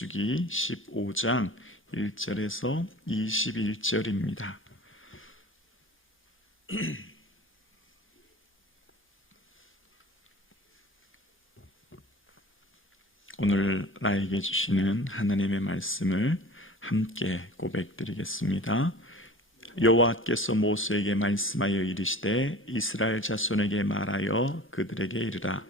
민수기 15장 1절에서 21절입니다. 오늘 나에게 주시는 하나님의 말씀을 함께 고백드리겠습니다. 여호와께서 모세에게 말씀하여 이르시되 이스라엘 자손에게 말하여 그들에게 이르라.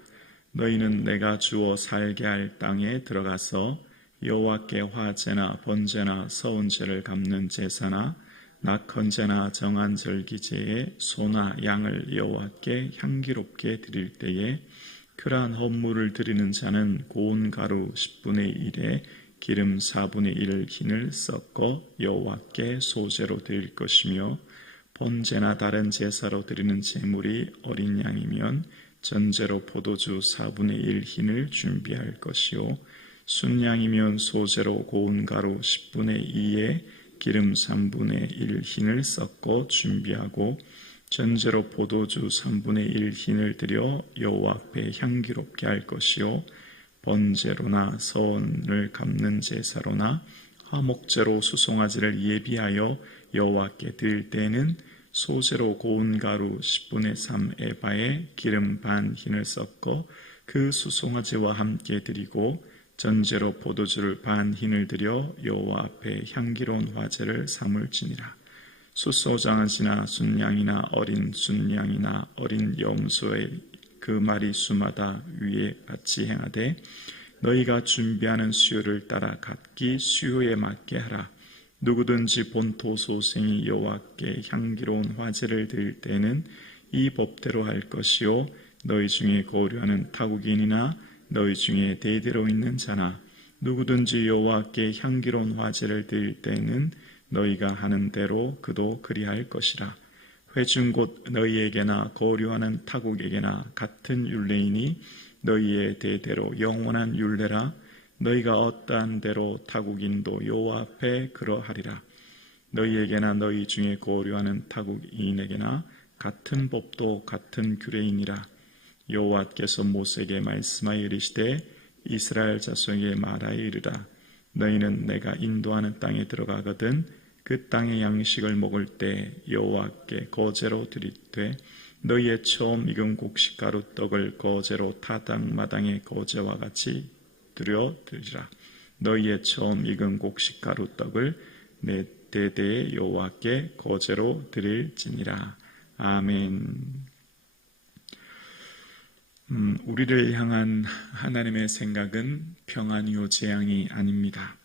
너희는 내가 주어 살게 할 땅에 들어가서 여호와께 화제나 번제나 서운제를 갚는 제사나 낙헌제나 정한 절기제에 소나 양을 여호와께 향기롭게 드릴 때에 그러한 헌물을 드리는 자는 고운 가루 10분의 1에 기름 4분의 1 흰을 섞어 여호와께 소제로 드릴 것이며 번제나 다른 제사로 드리는 제물이 어린 양이면 전제로 포도주 4분의 1 흰을 준비할 것이요 순양이면 소제로 고운 가루 10분의 2에 기름 3분의 1 흰을 섞어 준비하고 전제로 포도주 3분의 1 흰을 드려 여호와 앞에 향기롭게 할 것이요 번제로나 서원을 갚는 제사로나 화목제로 수송아지를 예비하여 여호와께 드릴 때에는 소제로 고운 가루 10분의 3 에바에 기름 반 흰을 섞어 그 수송아지와 함께 드리고 전제로 포도주를 반 흰을 드려 여호와 앞에 향기로운 화제를 삼을지니라. 숫소장아지나 순양이나 어린 순양이나 어린 염소의 그 마리수마다 위에 같이 행하되 너희가 준비하는 수요를 따라 각기 수요에 맞게 하라. 누구든지 본토 소생이 여호와께 향기로운 화제를 드릴 때에는 이 법대로 할 것이요 너희 중에 거류하는 타국인이나 너희 중에 대대로 있는 자나 누구든지 여호와께 향기로운 화제를 드릴 때에는 너희가 하는 대로 그도 그리할 것이라. 회중 곧 너희에게나 거류하는 타국에게나 같은 율례이니 너희의 대대로 영원한 율례라. 너희가 어떠한 대로 타국인도 여호와 앞에 그러하리라. 너희에게나 너희 중에 거류하는 타국인에게나 같은 법도 같은 규례이니라. 여호와께서 모세에게 말씀하여 이르시되 이스라엘 자손에게 말하여 이르라. 너희는 내가 인도하는 땅에 들어가거든 그 땅의 양식을 먹을 때 여호와께 거제로 드리되 너희의 처음 익은 곡식가루 떡을 거제로 타당마당의 거제와 같이 드리라. 너희의 처음 익은 곡식가루 떡을 내 대대에 여호와께 거제로 드릴지니라. 아멘. 우리를 향한 하나님의 생각은 평안이요 재앙이 아닙니다.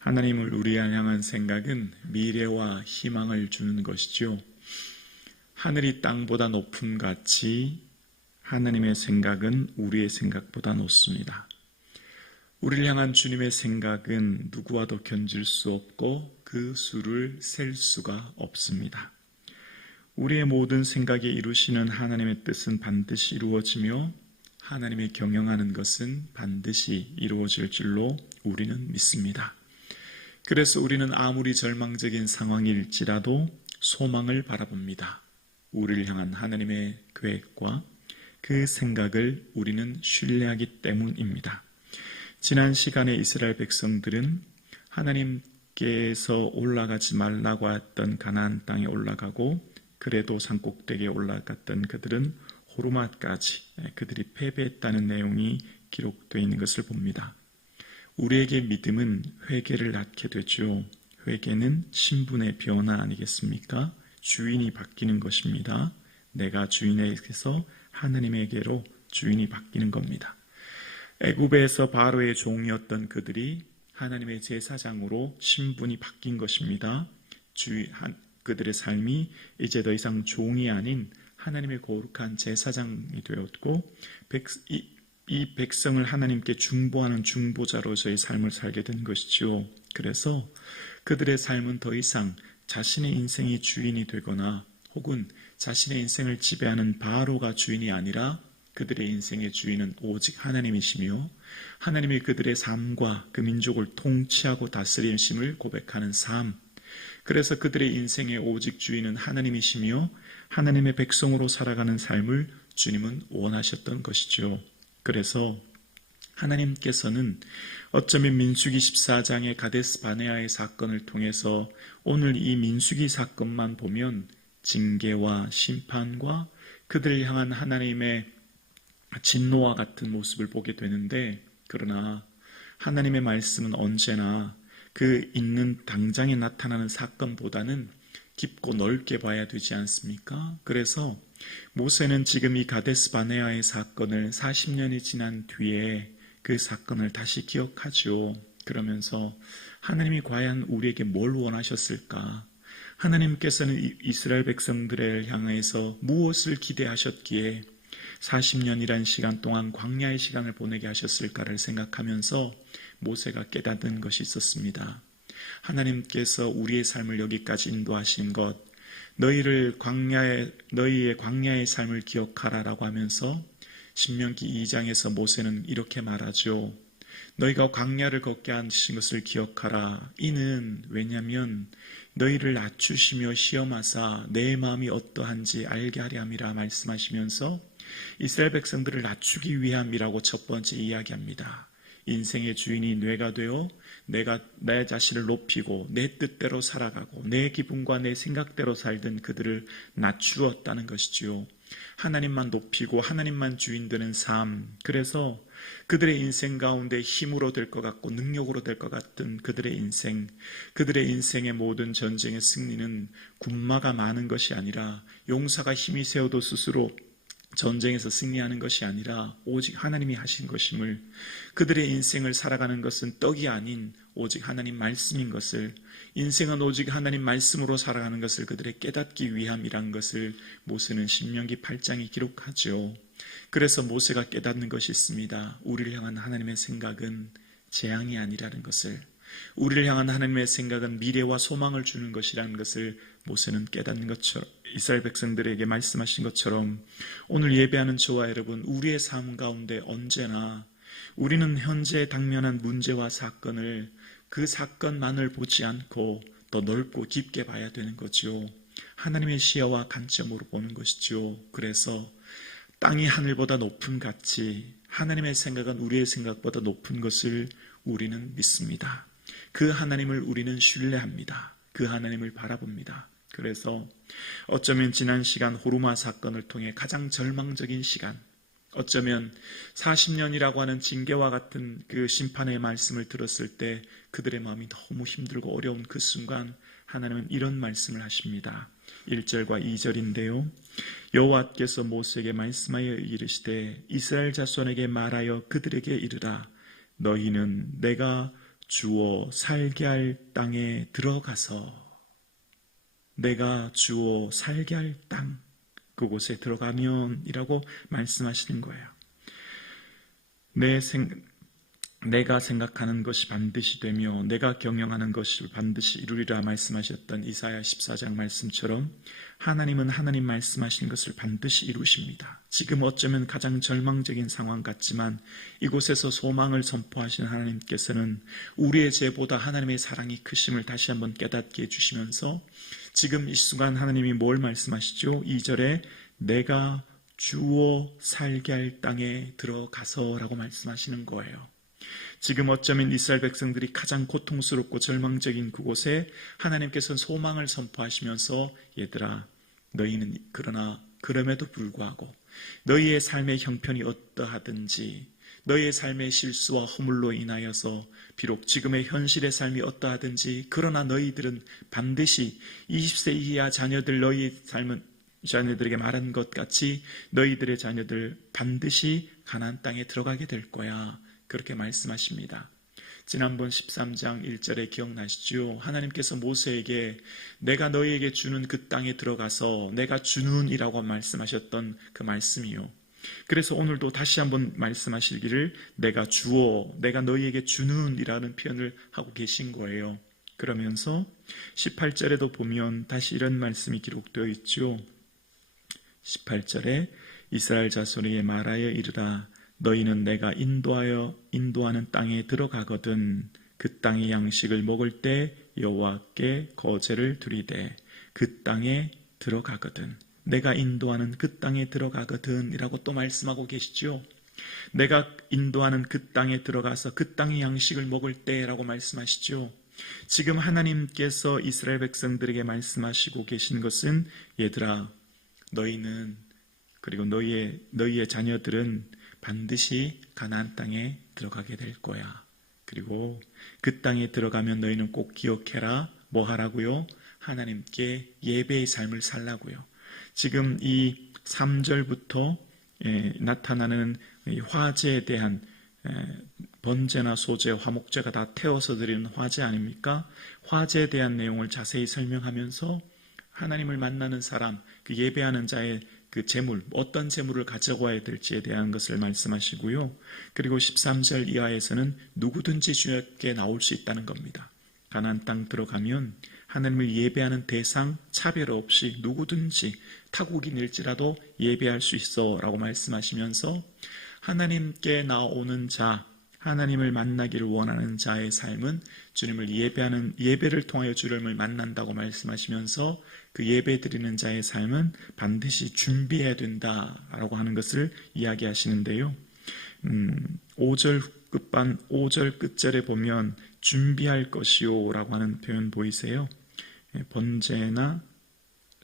하나님을 우리를 향한 생각은 미래와 희망을 주는 것이죠. 하늘이 땅보다 높음 같이 하나님의 생각은 우리의 생각보다 높습니다. 우리를 향한 주님의 생각은 누구와도 견질 수 없고 그 수를 셀 수가 없습니다. 우리의 모든 생각에 이루시는 하나님의 뜻은 반드시 이루어지며 하나님의 경영하는 것은 반드시 이루어질 줄로 우리는 믿습니다. 그래서 우리는 아무리 절망적인 상황일지라도 소망을 바라봅니다. 우리를 향한 하나님의 계획과 그 생각을 우리는 신뢰하기 때문입니다. 지난 시간에 이스라엘 백성들은 하나님께서 올라가지 말라고 했던 가나안 땅에 올라가고 그래도 산꼭대기에 올라갔던 그들은 호르마까지 그들이 패배했다는 내용이 기록되어 있는 것을 봅니다. 우리에게 믿음은 회개를 낳게 되죠. 회개는 신분의 변화 아니겠습니까? 주인이 바뀌는 것입니다. 내가 주인에게서 하나님에게로 주인이 바뀌는 겁니다. 애굽에서 바로의 종이었던 그들이 하나님의 제사장으로 신분이 바뀐 것입니다. 그들의 삶이 이제 더 이상 종이 아닌 하나님의 거룩한 제사장이 되었고 이 백성을 하나님께 중보하는 중보자로서의 삶을 살게 된 것이지요. 그래서 그들의 삶은 더 이상 자신의 인생이 주인이 되거나 혹은 자신의 인생을 지배하는 바로가 주인이 아니라 그들의 인생의 주인은 오직 하나님이시며 하나님이 그들의 삶과 그 민족을 통치하고 다스리심을 고백하는 삶, 그래서 그들의 인생의 오직 주인은 하나님이시며 하나님의 백성으로 살아가는 삶을 주님은 원하셨던 것이죠. 그래서 하나님께서는 어쩌면 민수기 14장의 가데스 바네아의 사건을 통해서 오늘 이 민수기 사건만 보면 징계와 심판과 그들을 향한 하나님의 진노와 같은 모습을 보게 되는데, 그러나 하나님의 말씀은 언제나 그 있는 당장에 나타나는 사건보다는 깊고 넓게 봐야 되지 않습니까? 그래서 모세는 지금 이 가데스 바네아의 사건을 40년이 지난 뒤에 그 사건을 다시 기억하죠. 그러면서 하나님이 과연 우리에게 뭘 원하셨을까? 하나님께서는 이스라엘 백성들을 향해서 무엇을 기대하셨기에 40년이란 시간 동안 광야의 시간을 보내게 하셨을까를 생각하면서 모세가 깨닫는 것이 있었습니다. 하나님께서 우리의 삶을 여기까지 인도하신 것, 너희의 광야의 삶을 기억하라라고 하면서 신명기 2장에서 모세는 이렇게 말하죠. 너희가 광야를 걷게 하신 것을 기억하라. 이는 왜냐하면 너희를 낮추시며 시험하사 내 마음이 어떠한지 알게 하려 함이라 말씀하시면서 이스라엘 백성들을 낮추기 위함이라고 첫 번째 이야기합니다. 인생의 주인이 뇌가 되어 내가 내 자신을 높이고 내 뜻대로 살아가고 내 기분과 내 생각대로 살던 그들을 낮추었다는 것이지요. 하나님만 높이고 하나님만 주인 되는 삶, 그래서 그들의 인생 가운데 힘으로 될 것 같고 능력으로 될 것 같은 그들의 인생의 모든 전쟁의 승리는 군마가 많은 것이 아니라, 용사가 힘이 세어도 스스로 전쟁에서 승리하는 것이 아니라 오직 하나님이 하신 것임을, 그들의 인생을 살아가는 것은 떡이 아닌 오직 하나님 말씀인 것을, 인생은 오직 하나님 말씀으로 살아가는 것을 그들의 깨닫기 위함이란 것을 모세는 신명기 8장에 기록하죠. 그래서 모세가 깨닫는 것이 있습니다. 우리를 향한 하나님의 생각은 재앙이 아니라는 것을, 우리를 향한 하나님의 생각은 미래와 소망을 주는 것이라는 것을 모세는 깨닫는 것처럼, 이스라엘 백성들에게 말씀하신 것처럼 오늘 예배하는 저와 여러분, 우리의 삶 가운데 언제나 우리는 현재 당면한 문제와 사건을 그 사건만을 보지 않고 더 넓고 깊게 봐야 되는 거죠. 하나님의 시야와 관점으로 보는 것이죠. 그래서 땅이 하늘보다 높은 같이 하나님의 생각은 우리의 생각보다 높은 것을 우리는 믿습니다. 그 하나님을 우리는 신뢰합니다. 그 하나님을 바라봅니다. 그래서 어쩌면 지난 시간 호르마 사건을 통해 가장 절망적인 시간, 어쩌면 40년이라고 하는 징계와 같은 그 심판의 말씀을 들었을 때 그들의 마음이 너무 힘들고 어려운 그 순간 하나님은 이런 말씀을 하십니다. 1절과 2절인데요. 여호와께서 모세에게 말씀하여 이르시되 이스라엘 자손에게 말하여 그들에게 이르라. 너희는 내가 주어 살게 할 땅에 들어가서, 내가 주어 살게 할 땅, 그곳에 들어가면 이라고 말씀하시는 거예요. 내가 생각하는 것이 반드시 되며 내가 경영하는 것을 반드시 이루리라 말씀하셨던 이사야 14장 말씀처럼 하나님은 하나님 말씀하신 것을 반드시 이루십니다. 지금 어쩌면 가장 절망적인 상황 같지만 이곳에서 소망을 선포하신 하나님께서는 우리의 죄보다 하나님의 사랑이 크심을 다시 한번 깨닫게 해주시면서 지금 이 순간 하나님이 뭘 말씀하시죠? 2절에 내가 주어 살게 할 땅에 들어가서 라고 말씀하시는 거예요. 지금 어쩌면 이스라엘 백성들이 가장 고통스럽고 절망적인 그곳에 하나님께서는 소망을 선포하시면서 얘들아, 너희는 그러나 그럼에도 불구하고 너희의 삶의 형편이 어떠하든지, 너희의 삶의 실수와 허물로 인하여서 비록 지금의 현실의 삶이 어떠하든지, 그러나 너희들은 반드시 20세 이하 자녀들, 너희의 삶은 자녀들에게 말한 것 같이 너희들의 자녀들 반드시 가나안 땅에 들어가게 될 거야. 그렇게 말씀하십니다. 지난번 13장 1절에 기억나시죠? 하나님께서 모세에게 내가 너희에게 주는 그 땅에 들어가서 내가 주는 이라고 말씀하셨던 그 말씀이요. 그래서 오늘도 다시 한번 말씀하시기를 내가 주어, 내가 너희에게 주는 이라는 표현을 하고 계신 거예요. 그러면서 18절에도 보면 다시 이런 말씀이 기록되어 있죠. 18절에 이스라엘 자손에게 말하여 이르라. 너희는 내가 인도하는 땅에 들어가거든 그 땅의 양식을 먹을 때 여호와께 거제를 드리되 그 땅에 들어가거든, 내가 인도하는 그 땅에 들어가거든 이라고 또 말씀하고 계시죠. 내가 인도하는 그 땅에 들어가서 그 땅의 양식을 먹을 때라고 말씀하시죠. 지금 하나님께서 이스라엘 백성들에게 말씀하시고 계신 것은, 얘들아, 너희는, 그리고 너희의 자녀들은 반드시 가나안 땅에 들어가게 될 거야. 그리고 그 땅에 들어가면 너희는 꼭 기억해라. 뭐 하라고요? 하나님께 예배의 삶을 살라고요. 지금 이 3절부터 나타나는 화제에 대한, 번제나 소제, 화목제가 다 태워서 드리는 화제 아닙니까? 화제에 대한 내용을 자세히 설명하면서 하나님을 만나는 사람, 그 예배하는 자의 그 제물, 어떤 제물을 가져와야 될지에 대한 것을 말씀하시고요. 그리고 13절 이하에서는 누구든지 주님께 나올 수 있다는 겁니다. 가나안 땅 들어가면 하나님을 예배하는 대상 차별 없이 누구든지 타국인일지라도 예배할 수 있어 라고 말씀하시면서, 하나님께 나오는 자, 하나님을 만나기를 원하는 자의 삶은 주님을 예배를 통하여 주님을 만난다고 말씀하시면서, 그 예배 드리는 자의 삶은 반드시 준비해야 된다라고 하는 것을 이야기하시는데요. 5절 끝절에 보면 준비할 것이요 라고 하는 표현 보이세요? 번제나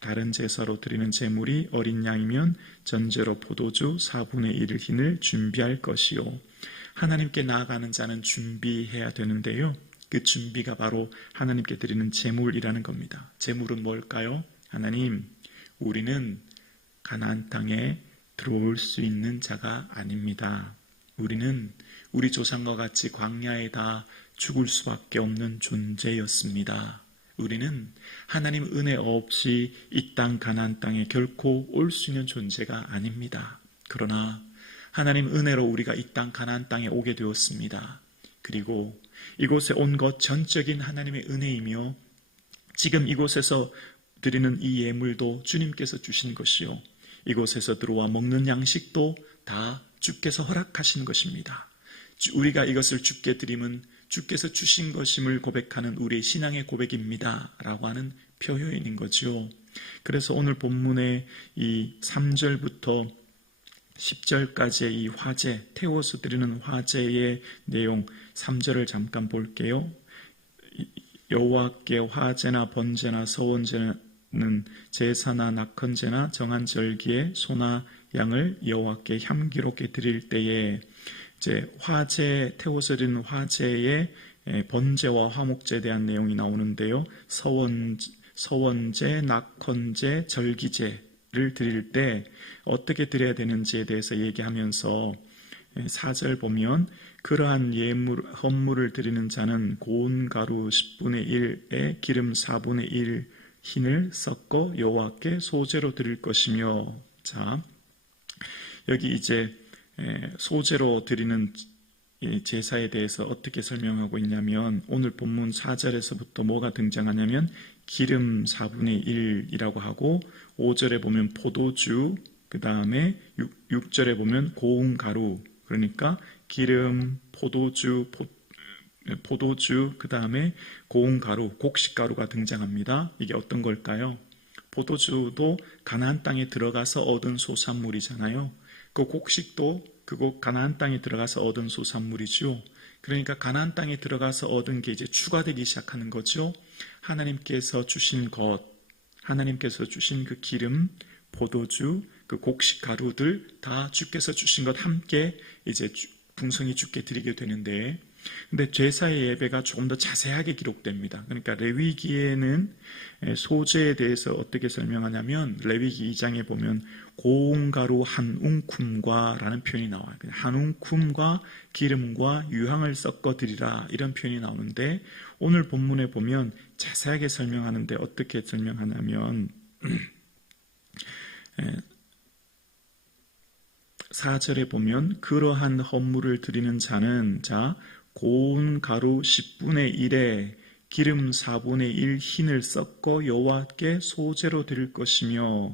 다른 제사로 드리는 제물이 어린 양이면 전제로 포도주 4분의 1을 흰을 준비할 것이요. 하나님께 나아가는 자는 준비해야 되는데요. 그 준비가 바로 하나님께 드리는 제물이라는 겁니다. 제물은 뭘까요? 하나님, 우리는 가나안 땅에 들어올 수 있는 자가 아닙니다. 우리는 우리 조상과 같이 광야에 다 죽을 수밖에 없는 존재였습니다. 우리는 하나님 은혜 없이 이 땅 가나안 땅에 결코 올 수 있는 존재가 아닙니다. 그러나 하나님 은혜로 우리가 이 땅 가나안 땅에 오게 되었습니다. 그리고 이곳에 온 것 전적인 하나님의 은혜이며, 지금 이곳에서 드리는 이 예물도 주님께서 주신 것이요, 이곳에서 들어와 먹는 양식도 다 주께서 허락하신 것입니다. 우리가 이것을 주께 드림은 주께서 주신 것임을 고백하는 우리의 신앙의 고백입니다 라고 하는 표현인 거죠. 그래서 오늘 본문의 이 3절부터 10절까지의 이 화제, 태워서 드리는 화제의 내용, 3절을 잠깐 볼게요. 여호와께 화제나 번제나 서원제는 제사나 낙헌제나 정한 절기에 소나 양을 여호와께 향기롭게 드릴 때에, 이제 화제, 태워서 드리는 화제의 번제와 화목제에 대한 내용이 나오는데요. 서원제, 낙헌제, 절기제를 드릴 때 어떻게 드려야 되는지에 대해서 얘기하면서 4절 보면, 그러한 헌물을 드리는 자는 고운 가루 10분의 1에 기름 4분의 1 흰을 섞어 여호와께 소제로 드릴 것이며. 자, 여기 이제 소제로 드리는 제사에 대해서 어떻게 설명하고 있냐면, 오늘 본문 4절에서부터 뭐가 등장하냐면 기름 4분의 1이라고 하고, 5절에 보면 포도주, 그 다음에 6절에 보면 고운 가루, 그러니까 기름, 포도주, 그 다음에 고운 가루, 곡식가루가 등장합니다. 이게 어떤 걸까요? 포도주도 가나안 땅에 들어가서 얻은 소산물이잖아요. 그 곡식도 그곳 가나안 땅에 들어가서 얻은 소산물이죠. 그러니까 가나안 땅에 들어가서 얻은 게 이제 추가되기 시작하는 거죠. 하나님께서 주신 것, 하나님께서 주신 그 기름, 포도주, 그 곡식 가루들 다 주께서 주신 것 함께 이제 풍성히 주께 드리게 되는데, 근데 제사의 예배가 조금 더 자세하게 기록됩니다. 그러니까 레위기에는 소제에 대해서 어떻게 설명하냐면, 레위기 2장에 보면 고운 가루 한 웅큼과 라는 표현이 나와요. 한 웅큼과 기름과 유향을 섞어 드리라, 이런 표현이 나오는데, 오늘 본문에 보면 자세하게 설명하는데 어떻게 설명하냐면 4절에 보면, 그러한 헌물을 드리는 자는, 자, 고운 가루 10분의 1에 기름 4분의 1 흰을 섞어 여호와께 소제로 드릴 것이며,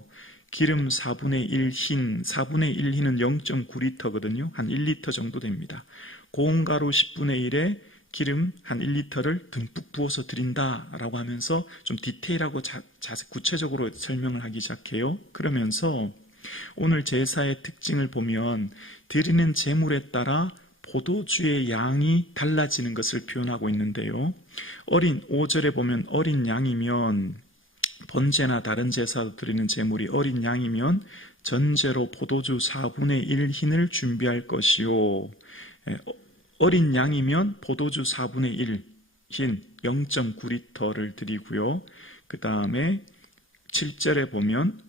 기름 4분의 1 흰, 4분의 1 흰은 0.9리터거든요. 한 1리터 정도 됩니다. 고운 가루 10분의 1에 기름 한 1리터를 듬뿍 부어서 드린다라고 하면서 좀 디테일하고 구체적으로 설명을 하기 시작해요. 그러면서 오늘 제사의 특징을 보면 드리는 제물에 따라 포도주의 양이 달라지는 것을 표현하고 있는데요. 5절에 보면 어린 양이면 번제나 다른 제사로 드리는 제물이 어린 양이면 전제로 포도주 4분의 1 흰을 준비할 것이요. 어린 양이면 포도주 4분의 1 흰 0.9리터를 드리고요. 그 다음에 7절에 보면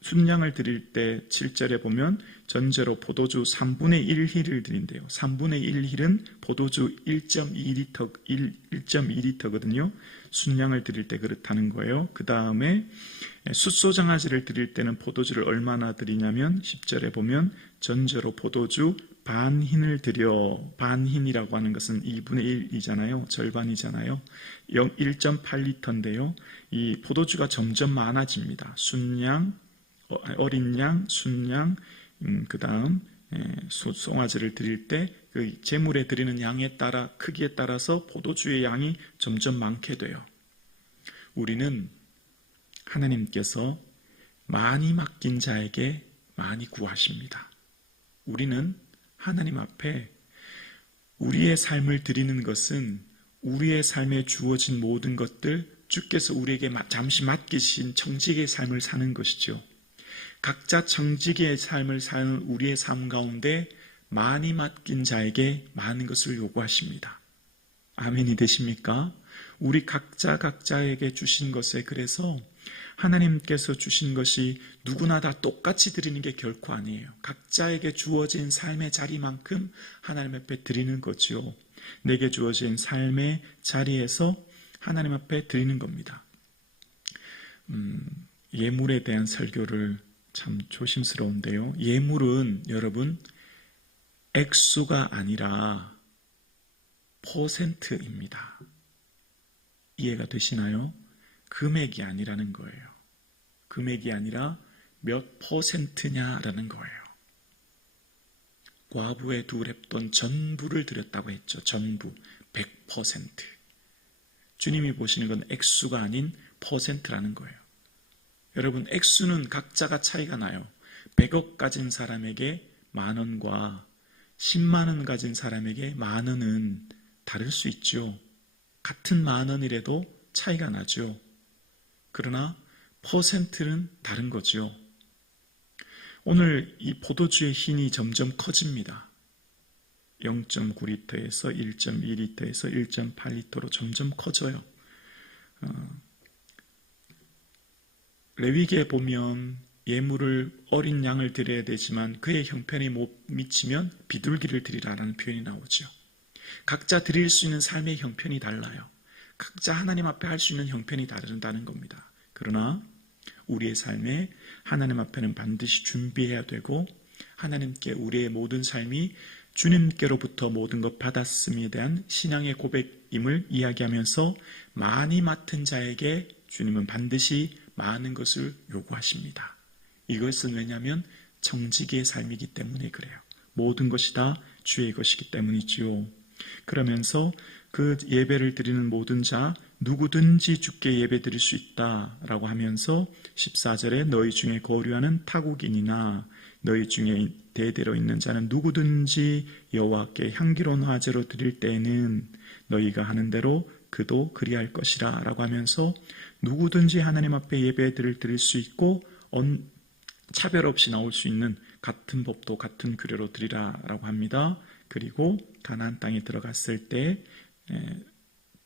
순양을 드릴 때 7절에 보면 전제로 포도주 3분의 1 힐을 드린대요. 3분의 1 힐은 포도주 1.2리터거든요. 순양을 드릴 때 그렇다는 거예요. 그 다음에 숫소장아지를 드릴 때는 포도주를 얼마나 드리냐면 10절에 보면 전제로 포도주 반흰을 드려. 반흰이라고 하는 것은 2분의 1이잖아요. 절반이잖아요. 1.8리터인데요. 이 포도주가 점점 많아집니다. 순양, 어린 양, 순양, 그 다음 송아지를 드릴 때 그 제물에 드리는 양에 따라 크기에 따라서 포도주의 양이 점점 많게 돼요. 우리는 하나님께서 많이 맡긴 자에게 많이 구하십니다. 우리는 하나님 앞에 우리의 삶을 드리는 것은 우리의 삶에 주어진 모든 것들 주께서 우리에게 잠시 맡기신 청지기의 삶을 사는 것이죠. 각자 청지기의 삶을 사는 우리의 삶 가운데 많이 맡긴 자에게 많은 것을 요구하십니다. 아멘이 되십니까? 우리 각자에게 주신 것에 그래서 하나님께서 주신 것이 누구나 다 똑같이 드리는 게 결코 아니에요. 각자에게 주어진 삶의 자리만큼 하나님 앞에 드리는 거지요. 내게 주어진 삶의 자리에서 하나님 앞에 드리는 겁니다. 예물에 대한 설교를 참 조심스러운데요. 예물은 여러분 액수가 아니라 퍼센트입니다. 이해가 되시나요? 금액이 아니라는 거예요. 금액이 아니라 몇 퍼센트냐라는 거예요. 과부의 두 랩돈 전부를 드렸다고 했죠. 전부 100%. 주님이 보시는 건 액수가 아닌 퍼센트라는 거예요. 여러분 액수는 각자가 차이가 나요. 100억 가진 사람에게 10,000원과 100,000원 가진 사람에게 10,000원은 다를 수 있죠. 같은 10,000원이라도 차이가 나죠. 그러나 퍼센트는 다른 거죠. 오늘 이 포도주의 흰이 점점 커집니다. 0.9리터에서 1.2리터에서 1.8리터로 점점 커져요. 레위기에 보면 예물을 어린 양을 드려야 되지만 그의 형편이 못 미치면 비둘기를 드리라라는 표현이 나오죠. 각자 드릴 수 있는 삶의 형편이 달라요. 각자 하나님 앞에 할 수 있는 형편이 다르다는 겁니다. 그러나 우리의 삶에 하나님 앞에는 반드시 준비해야 되고 하나님께 우리의 모든 삶이 주님께로부터 모든 것 받았음에 대한 신앙의 고백임을 이야기하면서 많이 맡은 자에게 주님은 반드시 많은 것을 요구하십니다. 이것은 왜냐하면 청지기의 삶이기 때문에 그래요. 모든 것이 다 주의 것이기 때문이지요. 그러면서 그 예배를 드리는 모든 자 누구든지 주께 예배 드릴 수 있다라고 하면서 14절에 너희 중에 거류하는 타국인이나 너희 중에 대대로 있는 자는 누구든지 여호와께 향기로운 화제로 드릴 때에는 너희가 하는 대로 그도 그리할 것이라 라고 하면서 누구든지 하나님 앞에 예배 드릴 수 있고 차별 없이 나올 수 있는 같은 법도 같은 규례로 드리라 라고 합니다. 그리고 가나안 땅에 들어갔을 때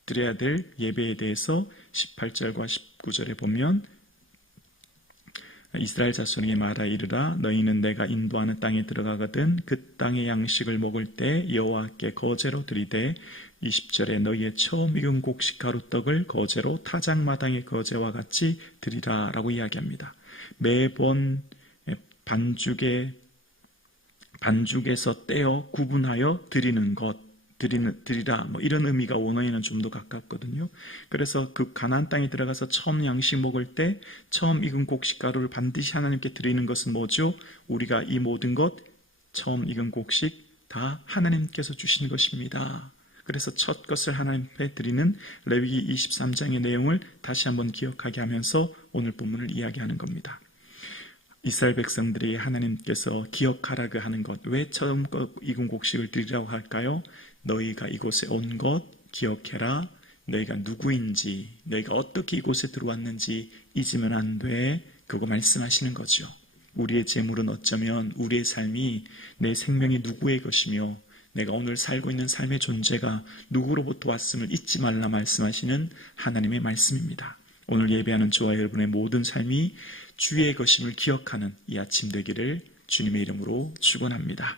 드려야 될 예배에 대해서 18절과 19절에 보면 이스라엘 자손에게 말하 이르라 너희는 내가 인도하는 땅에 들어가거든 그 땅의 양식을 먹을 때 여호와께 거제로 드리되 20절에 너희의 처음 익은 곡식 가루떡을 거제로 타작마당의 거제와 같이 드리라 라고 이야기합니다. 매번 반죽에서 떼어 구분하여 드리는 것 드리라 이런 의미가 원어에는 좀 더 가깝거든요. 그래서 그 가나안 땅에 들어가서 처음 양식 먹을 때 처음 익은 곡식 가루를 반드시 하나님께 드리는 것은 뭐죠? 우리가 이 모든 것 처음 익은 곡식 다 하나님께서 주신 것입니다. 그래서 첫 것을 하나님께 드리는 레위기 23장의 내용을 다시 한번 기억하게 하면서 오늘 본문을 이야기하는 겁니다. 이스라엘 백성들이 하나님께서 기억하라고 하는 것, 왜 처음 익은 곡식을 드리라고 할까요? 너희가 이곳에 온 것 기억해라. 너희가 누구인지, 너희가 어떻게 이곳에 들어왔는지 잊으면 안 돼. 그거 말씀하시는 거죠. 우리의 재물은 어쩌면 우리의 삶이, 내 생명이 누구의 것이며 내가 오늘 살고 있는 삶의 존재가 누구로부터 왔음을 잊지 말라 말씀하시는 하나님의 말씀입니다. 오늘 예배하는 저와 여러분의 모든 삶이 주의 것임을 기억하는 이 아침 되기를 주님의 이름으로 축원합니다.